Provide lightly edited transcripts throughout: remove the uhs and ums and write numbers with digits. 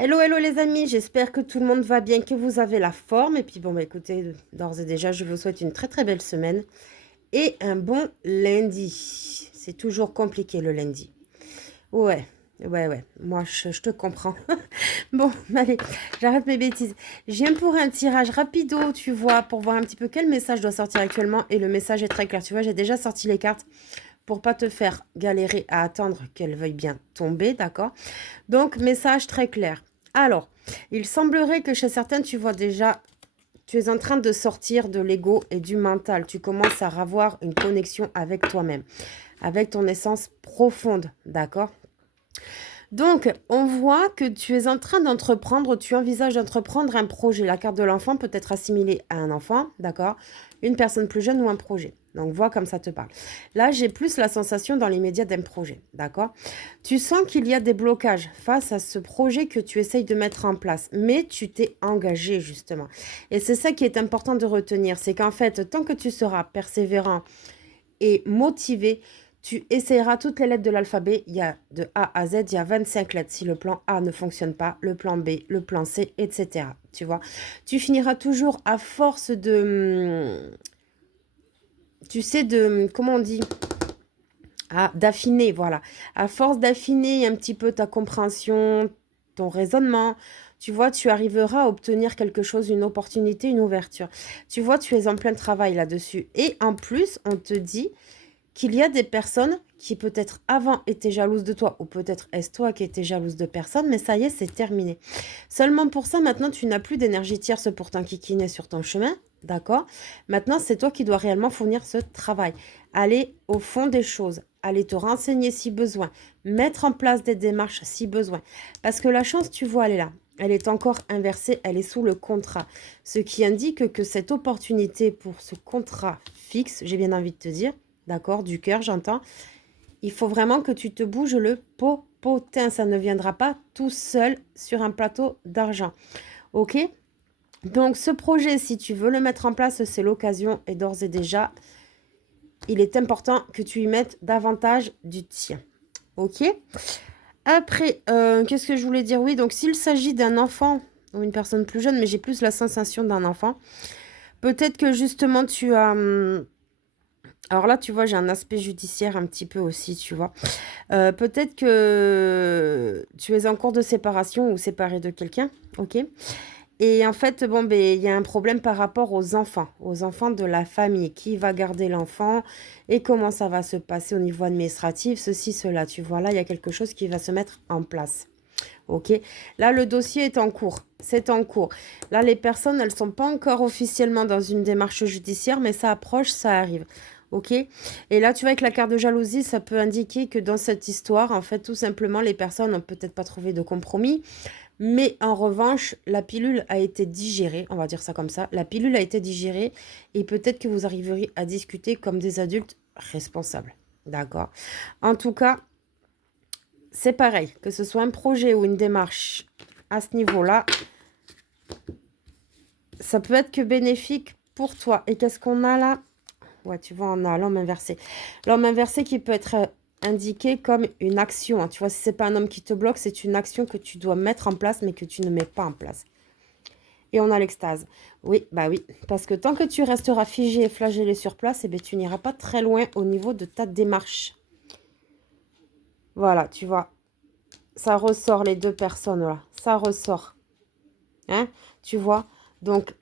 Hello, hello les amis, j'espère que tout le monde va bien, que vous avez la forme. Et puis bon, bah écoutez, d'ores et déjà, je vous souhaite une très très belle semaine et un bon lundi. C'est toujours compliqué le lundi. Ouais, ouais, moi je te comprends. Bon, allez, j'arrête mes bêtises. Je viens pour un tirage rapido, tu vois, pour voir un petit peu quel message doit sortir actuellement. Et le message est très clair, tu vois, j'ai déjà sorti les cartes pour pas te faire galérer à attendre qu'elles veuillent bien tomber, d'accord? Donc, message très clair. Alors, il semblerait que chez certaines, tu vois déjà, tu es en train de sortir de l'ego et du mental. Tu commences à avoir une connexion avec toi-même, avec ton essence profonde, d'accord? Donc, on voit que tu es en train d'entreprendre, tu envisages d'entreprendre un projet. La carte de l'enfant peut être assimilée à un enfant, d'accord? Une personne plus jeune ou un projet. Donc, vois comme ça te parle. Là, j'ai plus la sensation dans l'immédiat d'un projet, d'accord? Tu sens qu'il y a des blocages face à ce projet que tu essayes de mettre en place, mais tu t'es engagé, justement. Et c'est ça qui est important de retenir, c'est qu'en fait, tant que tu seras persévérant et motivé, tu essaieras toutes les lettres de l'alphabet. Il y a de A à Z, il y a 25 lettres. Si le plan A ne fonctionne pas, le plan B, le plan C, etc. Tu vois, tu finiras toujours à force de, tu sais, de, comment on dit, ah, d'affiner, voilà. À force d'affiner un petit peu ta compréhension, ton raisonnement, tu vois, tu arriveras à obtenir quelque chose, une opportunité, une ouverture. Tu vois, tu es en plein travail là-dessus. Et en plus, on te dit qu'il y a des personnes qui peut-être avant étaient jalouses de toi, ou peut-être est-ce toi qui étais jalouse de personne, mais ça y est, c'est terminé. Seulement pour ça, maintenant, tu n'as plus d'énergie tierce pour t'enquiquiner sur ton chemin, d'accord? Maintenant, c'est toi qui dois réellement fournir ce travail. Aller au fond des choses, aller te renseigner si besoin, mettre en place des démarches si besoin. Parce que la chance, tu vois, elle est là. Elle est encore inversée, elle est sous le contrat. Ce qui indique que cette opportunité pour ce contrat fixe, j'ai bien envie de te dire, d'accord, du cœur, j'entends. Il faut vraiment que tu te bouges le popotin. Ça ne viendra pas tout seul sur un plateau d'argent. Ok? Donc, ce projet, si tu veux le mettre en place, c'est l'occasion. Et d'ores et déjà, il est important que tu y mettes davantage du tien. Ok? Après, qu'est-ce que je voulais dire? Oui, donc s'il s'agit d'un enfant ou une personne plus jeune, mais j'ai plus la sensation d'un enfant, peut-être que justement tu as... alors là, tu vois, j'ai un aspect judiciaire un petit peu aussi, tu vois. Peut-être que tu es en cours de séparation ou séparé de quelqu'un, ok? Et en fait, bon, ben, il y a un problème par rapport aux enfants de la famille. Qui va garder l'enfant et comment ça va se passer au niveau administratif, ceci, cela. Tu vois, là, il y a quelque chose qui va se mettre en place. Ok, là le dossier est en cours, c'est en cours. Là les personnes, elles sont pas encore officiellement dans une démarche judiciaire, mais ça approche, ça arrive. Ok, et là tu vois avec la carte de jalousie, ça peut indiquer que dans cette histoire, en fait, tout simplement, les personnes n'ont peut-être pas trouvé de compromis, mais en revanche, la pilule a été digérée, on va dire ça comme ça. La pilule a été digérée et peut-être que vous arriverez à discuter comme des adultes responsables. D'accord. En tout cas, c'est pareil, que ce soit un projet ou une démarche à ce niveau-là, ça peut être que bénéfique pour toi. Et qu'est-ce qu'on a là? Ouais, tu vois, on a l'homme inversé. L'homme inversé qui peut être indiqué comme une action, hein. Tu vois, si c'est pas un homme qui te bloque, c'est une action que tu dois mettre en place, mais que tu ne mets pas en place. Et on a l'extase. Oui, bah oui. Parce que tant que tu resteras figé et flagellé sur place, eh bien, tu n'iras pas très loin au niveau de ta démarche. Voilà, tu vois. Ça ressort les deux personnes là. Ça ressort. Hein, tu vois. Donc,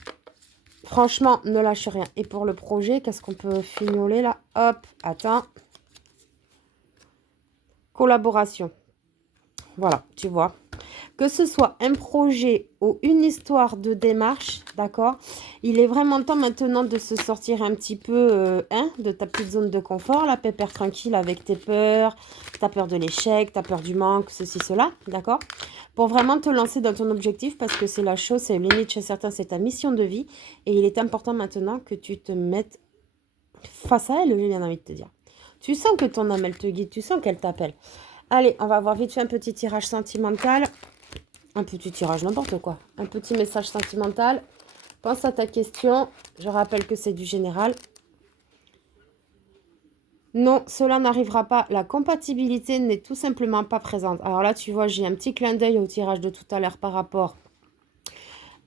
franchement, ne lâche rien. Et pour le projet, qu'est-ce qu'on peut fignoler là? Hop, attends. Collaboration. Voilà, tu vois. Que ce soit un projet ou une histoire de démarche, d'accord? Il est vraiment temps maintenant de se sortir un petit peu hein, de ta petite zone de confort, la pépère tranquille avec tes peurs, ta peur de l'échec, ta peur du manque, ceci, cela, d'accord? Pour vraiment te lancer dans ton objectif parce que c'est la chose, c'est une limite chez certains, c'est ta mission de vie et il est important maintenant que tu te mettes face à elle, j'ai bien envie de te dire. Tu sens que ton âme, elle te guide, tu sens qu'elle t'appelle. Allez, on va voir vite fait un petit tirage sentimental. Un petit tirage, n'importe quoi. Un petit message sentimental. Pense à ta question. Je rappelle que c'est du général. Non, cela n'arrivera pas. La compatibilité n'est tout simplement pas présente. Alors là, tu vois, j'ai un petit clin d'œil au tirage de tout à l'heure par rapport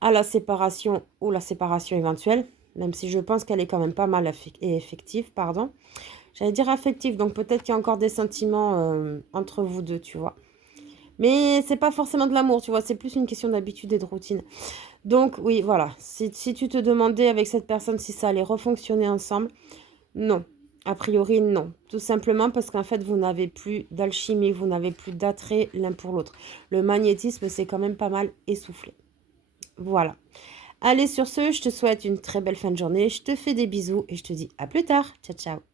à la séparation ou la séparation éventuelle, même si je pense qu'elle est quand même pas mal effective, pardon. J'allais dire affective, donc peut-être qu'il y a encore des sentiments entre vous deux, tu vois. Mais c'est pas forcément de l'amour, tu vois, c'est plus une question d'habitude et de routine. Donc oui, voilà, si tu te demandais avec cette personne si ça allait refonctionner ensemble, non. A priori, non. Tout simplement parce qu'en fait, vous n'avez plus d'alchimie, vous n'avez plus d'attrait l'un pour l'autre. Le magnétisme, c'est quand même pas mal essoufflé. Voilà. Allez, sur ce, je te souhaite une très belle fin de journée. Je te fais des bisous et je te dis à plus tard. Ciao, ciao.